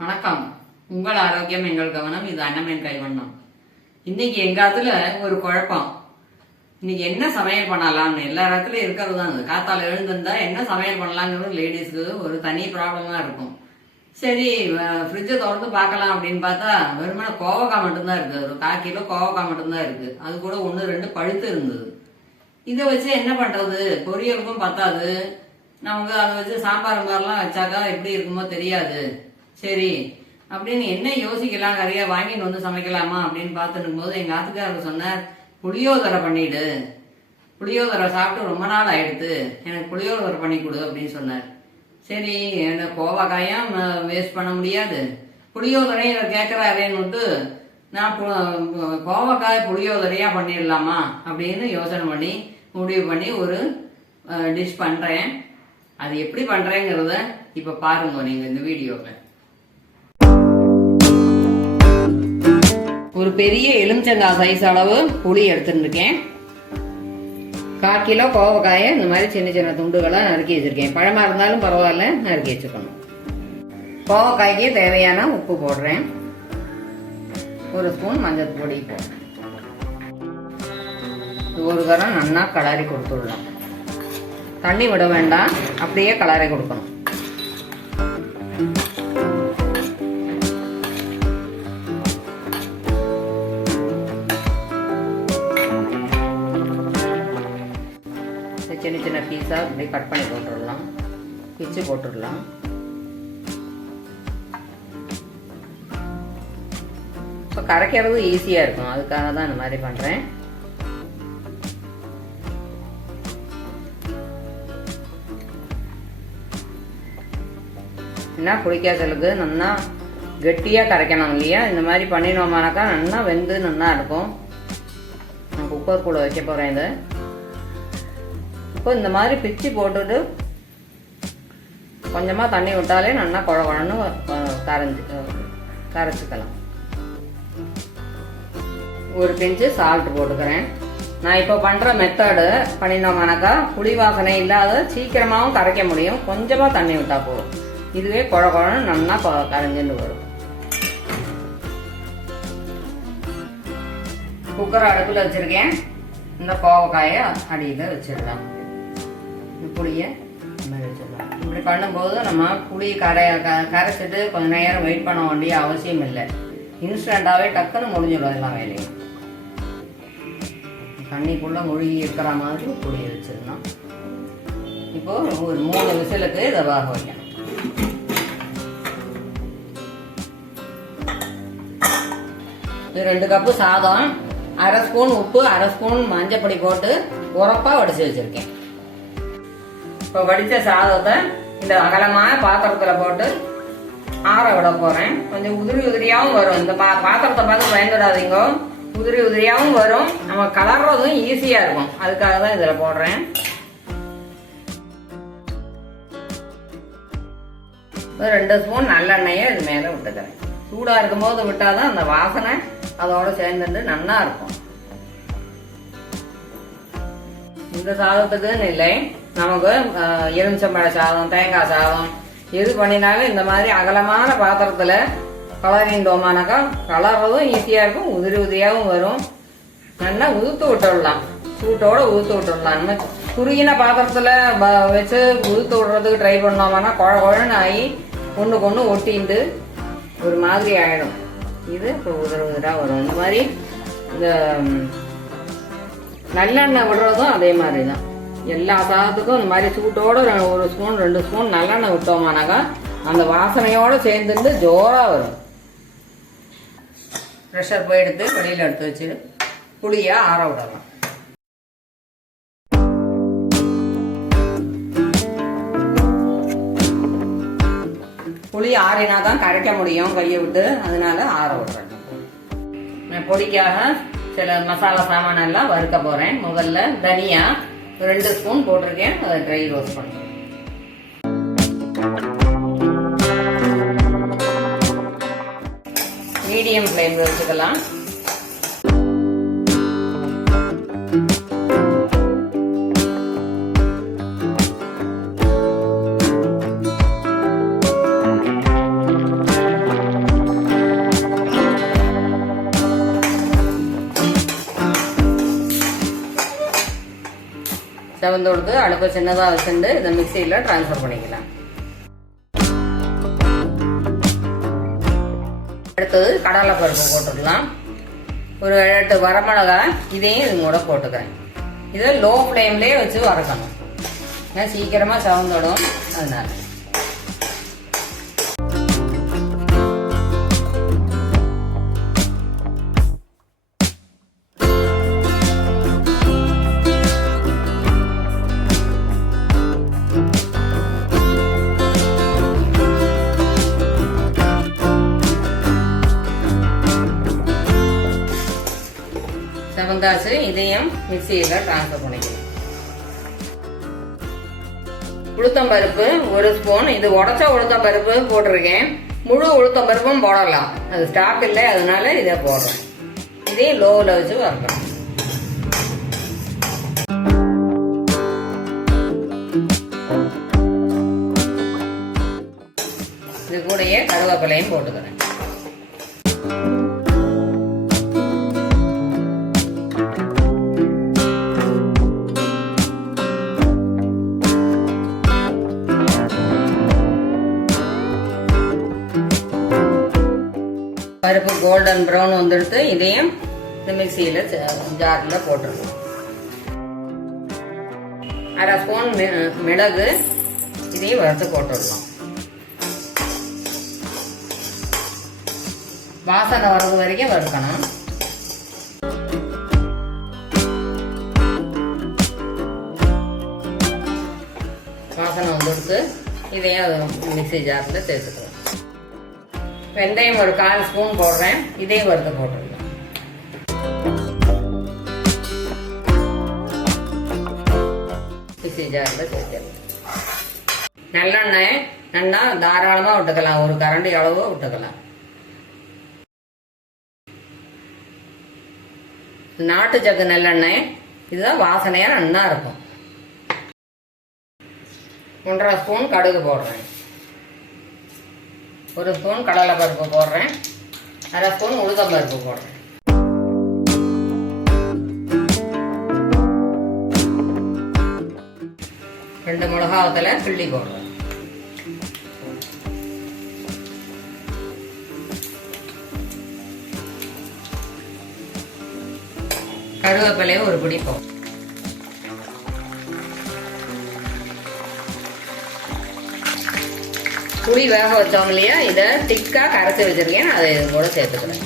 வணக்கம். உங்கள் ஆரோக்கியம் எங்கள் கவனம் இது அன்னமேன் கைவண்ணம். இன்னைக்கு எங்க அதுல ஒரு குழப்பம். இன்னைக்கு என்ன சமையல் பண்ணலாம்னு? எல்லா இடத்துலயும் இருக்கிறது தான் காத்தால எழுந்திருந்தா என்ன சமையல் பண்ணலாங்கிறது லேடிஸ்க்கு ஒரு தனி ப்ராப்ளமா இருக்கும். சரி ஃப்ரிட்ஜை திறந்து பார்க்கலாம் அப்படின்னு பார்த்தா வெறுமனே கோவக்காய் மட்டும்தான் இருக்கு. ஒரு கால் கிலோ கோவக்காய் மட்டும்தான் இருக்கு. அது கூட ஒன்று ரெண்டு பழுத்து இருந்தது. இதை வச்சு என்ன பண்றது? பொரியலுக்கும் பத்தாது. நமக்கு அதை வச்சு சாம்பார் மாதிரிலாம் வச்சாக்கா எப்படி இருக்குமோ தெரியாது. சரி அப்படின்னு என்ன யோசிக்கலாம்? நிறைய வாங்கிட்டு வந்து சமைக்கலாமா? அப்படின்னு பார்த்துருக்கும் போது எங்கள் ஆத்துக்காரர் சொன்னார் புளியோதரை பண்ணிடு. புளியோதரை சாப்பிட்டு ரொம்ப நாள் ஆயிடுத்து. எனக்கு புளியோதரை பண்ணி கொடு அப்படின்னு சொன்னார். சரி என்ன கோவக்காயும் வேஸ்ட் பண்ண முடியாது. புளியோதரையும் இவர் கேட்குறாரேன்னு நான் கோவக்காய் புளியோதரையாக பண்ணிடலாமா? அப்படின்னு யோசனை பண்ணி முடிவு பண்ணி ஒரு டிஷ் பண்ணுறேன் அது எப்படி பண்ணுறேங்கிறத இப்போ பாருங்க நீங்கள் இந்த வீடியோவை ஒரு பெரிய எலுமிச்சங்காய் சைஸ் அளவு புளி எடுத்துருக்கேன் கால் கிலோ கோவக்காயை இந்த மாதிரி சின்ன சின்ன துண்டுகளாக நறுக்கி வச்சுருக்கேன். பழமாக இருந்தாலும் பரவாயில்ல நறுக்கி வச்சுக்கணும் கோவக்காய்க்கு தேவையான உப்பு போடுறேன். ஒரு ஸ்பூன் மஞ்சள் பொடி போடுறேன். ஒரு தரம் நல்லா கலரி கொடுத்துடலாம். தண்ணி விட வேண்டாம் அப்படியே கலரை கொடுக்கணும். பீஸாக கட் பண்ணி போட்டுடலாம். பிச்சு போட்டுடலாம். இப்போ கரைக்கிறது ஈஸியாக இருக்கும். அதுக்காக தான் இந்த மாதிரி பண்ணுறேன் என்ன புளிக்காய்ச்சலுக்கு நல்லா கெட்டியாக கரைக்கணும் இல்லையா? இந்த மாதிரி பண்ணினோமானாக்கா நல்லா வெந்து நல்லா இருக்கும். நான் குக்கர் கூட வைக்க போகிறேன் இதை. இப்போ இந்த மாதிரி பிச்சு போட்டுட்டு கொஞ்சமாக தண்ணி விட்டாலே நல்லா குழ குழன்னு கரைஞ்சி கரைச்சிக்கலாம். ஒரு பிஞ்சு சால்ட் போட்டுக்கிறேன். நான் இப்போ பண்ணுற மெத்தடு பண்ணினோம்னாக்கா புளி வாசனை இல்லாத சீக்கிரமாகவும் கரைக்க முடியும். கொஞ்சமாக தண்ணி விட்டால் போதும். இதுவே குழ குழன்னு நல்லா கொ- கரைஞ்சுட்டு வரும். குக்கர் அடுப்பில் வச்சுருக்கேன். இந்த கோவக்காயை அடியில் வச்சிடலாம். புளியை வச்சிடலாம் இப்படி பண்ணும்போது நம்ம புளி கரை க- கரைச்சிட்டு கொஞ்ச நேரம் வெயிட் பண்ண வேண்டிய அவசியம் இல்லை. இன்ஸ்டண்ட்டாகவே டக்குன்னு முடிஞ்சிடும் எல்லாம் வேலையும். தண்ணிக்குள்ளே மூழ்கி இருக்கிற மாதிரி புளியை வச்சிடணும். இப்போது ஒரு மூணு விசிலுக்கு இதை வேக வைக்கணும். இது ரெண்டு கப்பு சாதம் அரை ஸ்பூன் உப்பு அரை ஸ்பூன் மஞ்சப்பொடி போட்டு உரப்பாக வடிச்சு வச்சுருக்கேன். இப்போ வடித்த சாதத்தை இந்த அகலமான பாத்திரத்தில் போட்டு ஆற விட போகிறேன் கொஞ்சம் உதிரி உதிரியாகவும் வரும். இந்த பா பாத்திரத்தை பார்த்து பயந்துடாதீங்க. உதிரி உதிரியாகவும் வரும். நம்ம கலர்றதும் ஈஸியாக இருக்கும். அதுக்காக தான் இதில் போடுறேன். ஒரு ரெண்டு ஸ்பூன் நல்லெண்ணெயை இது மேலே விட்டுக்கிறேன். சூடாக இருக்கும்போது விட்டாதான் அந்த வாசனை அதோடு சேர்ந்துட்டு நல்லா இருக்கும். இந்த சாதத்துக்குன்னு இல்லை. நமக்கு எலுமிச்சம்பழ சாதம் தேங்காய் சாதம் எது பண்ணினாலும் இந்த மாதிரி அகலமான பாத்திரத்தில் கலரிந்தோமானாக்கா கலர்றதும் ஈஸியாக இருக்கும் உதிரி உதிரியாகவும் வரும். நல்லா உதுத்து விட்டுடலாம். சூட்டோட உதுத்து விட்டுடலாம். குறுகின பாத்திரத்தில் வச்சு உதுத்து விடுறதுக்கு ட்ரை பண்ணோம்னா குழ குழன்னு ஆகி ஒன்றுக்கு ஒன்று ஒட்டிண்டு ஒரு மாதிரி ஆகிடும் இது இப்போ உதிர உதிராக வரும். இந்த மாதிரி இந்த நல்லெண்ணெய் விடுறதும் அதே மாதிரி தான் எல்லா சாதத்துக்கும் இந்த மாதிரி சூட்டோட ஒரு ஸ்பூன் ரெண்டு ஸ்பூன் நல்லெண்ணெய் விட்டோமானாக்கா அந்த வாசனையோட சேர்ந்துட்டு ஜோராக வரும். ப்ரெஷர் போய் எடுத்து வெளியில் எடுத்து வச்சு புளியை ஆற விடலாம். புளி ஆறினா தான் கரைக்க முடியும் கையை விட்டு. அதனால ஆற விடுறேன். நான் பொடிக்காக சில மசாலா சாமான் எல்லாம் வறுக்க போறேன். முதல்ல தனியா ரெண்டு ஸ்பூன் போட்டிருக்கேன். அதை ட்ரை ரோஸ்ட் பண்ணுறேன் மீடியம் ஃப்ளேமில் வச்சுக்கலாம். செவந்து கொடுத்து அடுப்பை சின்னதாக வச்சுட்டு இதை மிக்சியில் ட்ரான்ஸ்ஃபர் பண்ணிக்கலாம். அடுத்தது கடலை பருப்பு போட்டுக்கலாம். ஒரு எட்டு வரமிளகா இதையும் இது கூட போட்டுக்கிறேன். இதை லோ ஃப்ளேம்லேயே வச்சு வறுக்கணும். ஏன்னா சீக்கிரமாக செவந்துடும் அதனால. செவந்தாச்சு இதையும் மிக்சியில் ட்ரான்ஸ்ஃபர் பண்ணிக்கிறேன் உளுத்தம் பருப்பு ஒரு ஸ்பூன் இது உடச்ச உளுத்தம் பருப்பு போட்டிருக்கேன் முழு உளுத்தம் பருப்பும் போடலாம் அது ஸ்டாக் இல்லை அதனால இதை போடுறோம் இதையும் லோவில் வச்சு வறுக்கணும் இது கூடயே கருவேப்பிலையும் போட்டுக்கிறேன் பருப்பு கோல்டன் ப்ரௌன் வந்துடுத்து இதையும் இந்த மிக்சியில் ஜாரில் போட்டுருவோம் அரை ஸ்பூன் மி- மிளகு இதையும் வறுத்து போட்டுடலாம். வாசனை வர்றது வரைக்கும் வறுக்கணும். வாசனை வந்துடுத்து இதையும் மிக்சி ஜாரில் சேர்த்துக்கலாம். வெந்தயம் ஒரு கால் ஸ்பூன் போடுறேன். இதையும் வறுத்து போட்டுருங்க மிக்சி ஜாரில் சேர்த்துருங்க நல்லெண்ணெய் நல்லா தாராளமாக விட்டுக்கலாம். ஒரு கரண்டி அளவு விட்டுக்கலாம். நாட்டு சக்கு நல்லெண்ணெய். இதுதான் வாசனையாக நல்லா இருக்கும். ஒன்றரை ஸ்பூன் கடுகு போடுறேன். ஒரு ஸ்பூன் கடலை பருப்பு போடுறேன். அரை ஸ்பூன் உளுத்தம் பருப்பு போடுறேன். ரெண்டு மிளகாவத்தில் கிள்ளி போடுறேன். கருவேப்பிலையும் ஒரு பிடி புளி வேக வச்சோம் இல்லையா? இதை திக்காக கரைச்சி வச்சுருக்கேன் அதை இது கூட சேர்த்துக்கிறேன்.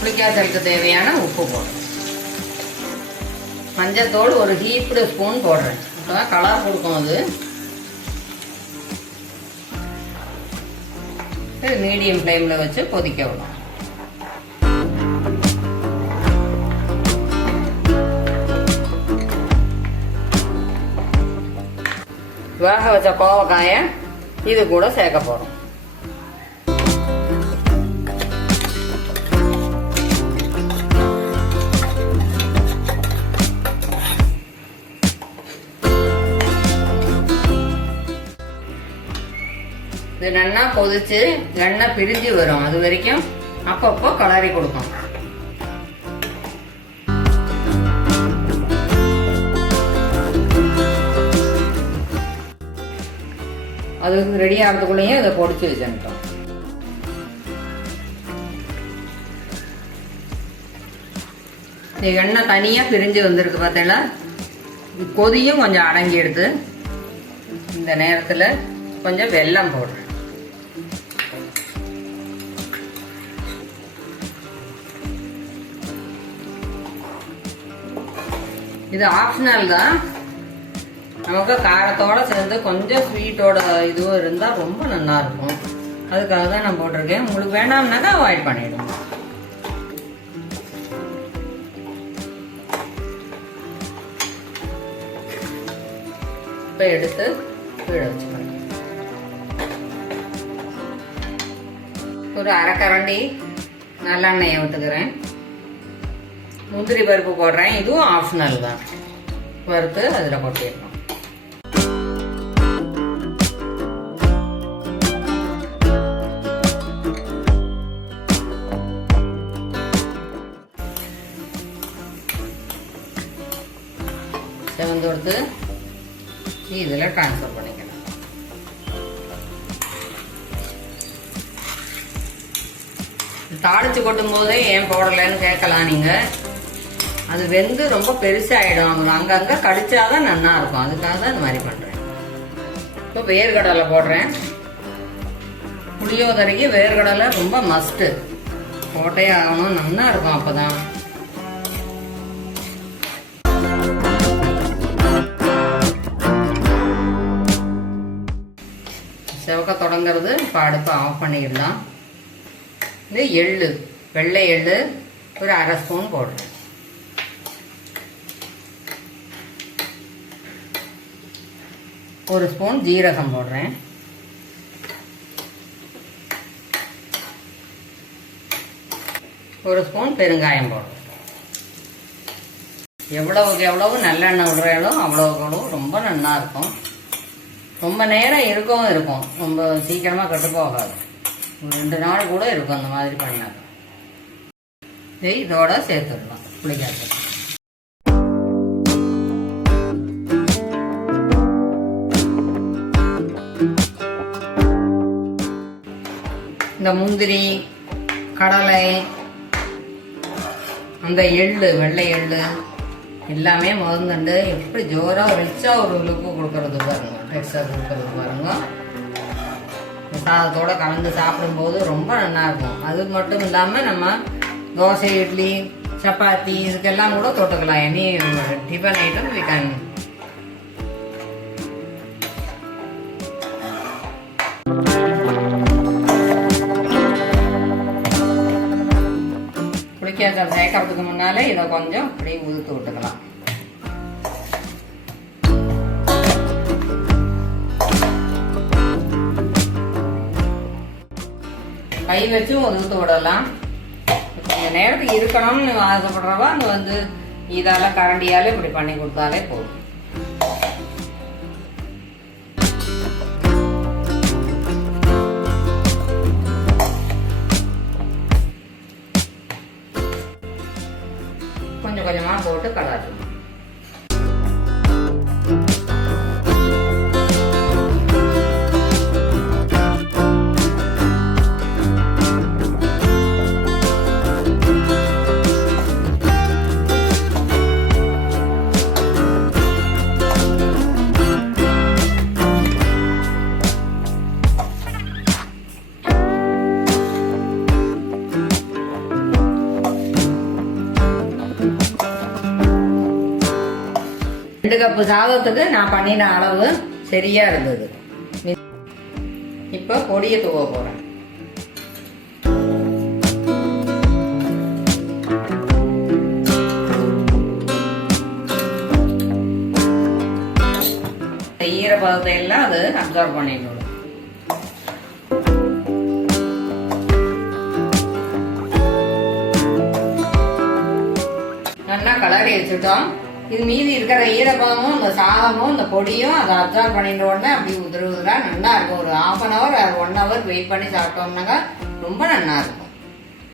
புளிக்காசலுக்கு தேவையான உப்பு போடுறேன். மஞ்சத்தோடு ஒரு ஹீப்டு ஸ்பூன் போடுறேன். அப்பதான் கலர் கொடுக்கும் அது. மீடியம் ஃப்ளேமில் வச்சு கொதிக்க விடும் வேக வச்ச கோவக்காய இது கூட சேர்க்க போறோம். இது நல்லா கொதிச்சு எண்ணெய் பிரிஞ்சு வரும். அது வரைக்கும் அப்பப்போ கலரி கொடுக்கும். அது ரெடி ஆகிறதுக்குள்ளேயே அதை பொடிச்சு வச்சுட்டோம் இந்த எண்ணெய் தனியாக பிரிஞ்சு வந்திருக்கு பார்த்தீங்களா கொதியும் கொஞ்சம் அடங்கி எடுத்து இந்த நேரத்தில் கொஞ்சம் வெல்லம் போடுறேன். இது ஆப்ஷனல் தான். நமக்கு காரத்தோடு சேர்ந்து கொஞ்சம் ஸ்வீட்டோட இதுவும் இருந்தால் ரொம்ப நல்லாயிருக்கும் அதுக்காக தான் நான் போட்டிருக்கேன். உங்களுக்கு வேண்டாம்னாக்கா அவாய்ட் பண்ணிடுங்க. இப்போ எடுத்து கீழே வச்சுக்கிறேன் ஒரு அரை கரண்டி நல்லெண்ணெயை விட்டுக்கிறேன் முந்திரி பருப்பு போடுறேன். இதுவும் ஆப்ஷனல் தான். வறுத்து அதில் கொட்டிடணும். செவந்து கொடுத்து இதில் ட்ரான்ஸ்ஃபர் பண்ணிக்கலாம் தாளிச்சு கொட்டும் போதே ஏன் போடலைன்னு கேட்கலாம் நீங்கள் அது வெந்து ரொம்ப பெருசாகிடும் அங்கங்கே கடிச்சாதான் நன்னா இருக்கும் அதுக்காக தான் இந்த மாதிரி பண்ணுறேன் இப்போ வேர்க்கடலை போடுறேன். புளியோதரைக்கு வேர்க்கடலை ரொம்ப மஸ்ட்டு போட்டே ஆகணும். நன்னா இருக்கும் அப்போ தான் செவக்க இப்போ அடுப்பை ஆஃப் பண்ணிடலாம். இது எள்ளு வெள்ளை எள்ளு ஒரு அரை ஸ்பூன் போடுறேன். ஒரு ஸ்பூன் ஜீரகம் போடுறேன். ஒரு ஸ்பூன் பெருங்காயம் போடுறேன். எவ்வளவுக்கு எவ்வளவு நல்லெண்ணெய் விடுறீங்களோ அவ்வளவுக்கு அவ்வளவு ரொம்ப நல்லா இருக்கும் ரொம்ப நேரம் இருக்கவும் இருக்கும். ரொம்ப சீக்கிரமாக கட்டு போகாது. ஒரு ரெண்டு நாள் கூட இருக்கும் அந்த மாதிரி பண்ணாங்க இதை இதோட சேர்த்துடலாம். புளிக்காத்து இந்த முந்திரி கடலை அந்த எள்ளு வெள்ளை எள்ளு எல்லாமே முதந்துண்டு எப்படி ஜோராக ரிச்சாக ஒரு லுக்கு கொடுக்கறது பாருங்க. டெக்ஸ்டர் கொடுக்கறது பாருங்க. சாதத்தோட கலந்து சாப்பிடும்போது ரொம்ப நல்லா இருக்கும். அது மட்டும் இல்லாமல் நம்ம தோசை இட்லி சப்பாத்தி இதுக்கெல்லாம் கூட தொட்டுக்கலாம். Any tiffin item we can புளிக்காத சேர்க்கறதுக்கு முன்னாலே இதை கொஞ்சம் அப்படியே உதுத்து விட்டுக்கலாம். கை வச்சும் உதுத்து விடலாம். கொஞ்சம் நேரத்துக்கு இருக்கணும்னு ஆசைப்படுறவா அங்கே வந்து இதால கரண்டியால இப்படி பண்ணி கொடுத்தாலே போதும். கொஞ்சமா கப்பு சாதத்துக்கு நான் பண்ணின அளவு சரியா இருந்தது. இப்போ பொடியை துவ போறேன். இந்த ஈரப்பதத்தை எல்லாம் அது அப்சர்வ் பண்ணிடணும். நல்லா கலரி வச்சுட்டோம். இது மீதி இருக்கிற ஈரப்பதமும் இந்த சாதமும் இந்த பொடியும் அதை அப்சார்ப் பண்ணிட்ட உடனே அப்படி உதிர உதிரா நல்லா இருக்கும். ஒரு half an hour one hour wait பண்ணி சாப்பிட்டோம்னாக்கா ரொம்ப நல்லா இருக்கும்.